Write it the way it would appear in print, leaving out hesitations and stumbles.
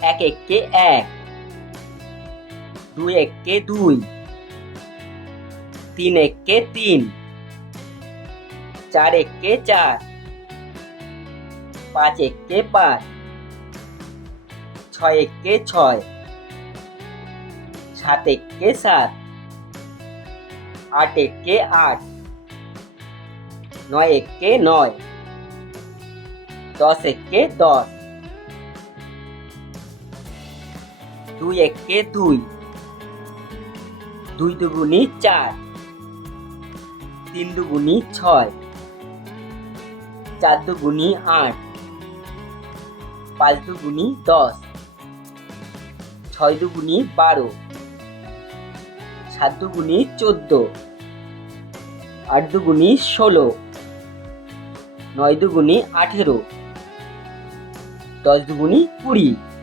এক একে এক, দুই একে দুই, তিন একে তিন, চার একে চার, পাঁচ একে পাঁচ, ছয় একে ছয়, সাত একে সাত, আট একে আট, নয় একে নয়, দশ একে দশ, দুই একে দুই, দুই দুগুনি চার, তিন দুগুনি ছয়, চার দুগুনি আট, পাঁচ দুগুনি দশ, ছয় দুগুনি 12, সাত দুগুনি 14, আট দুগুনি 16, নয় দুগুনি 18, দশ দুগুনি 20।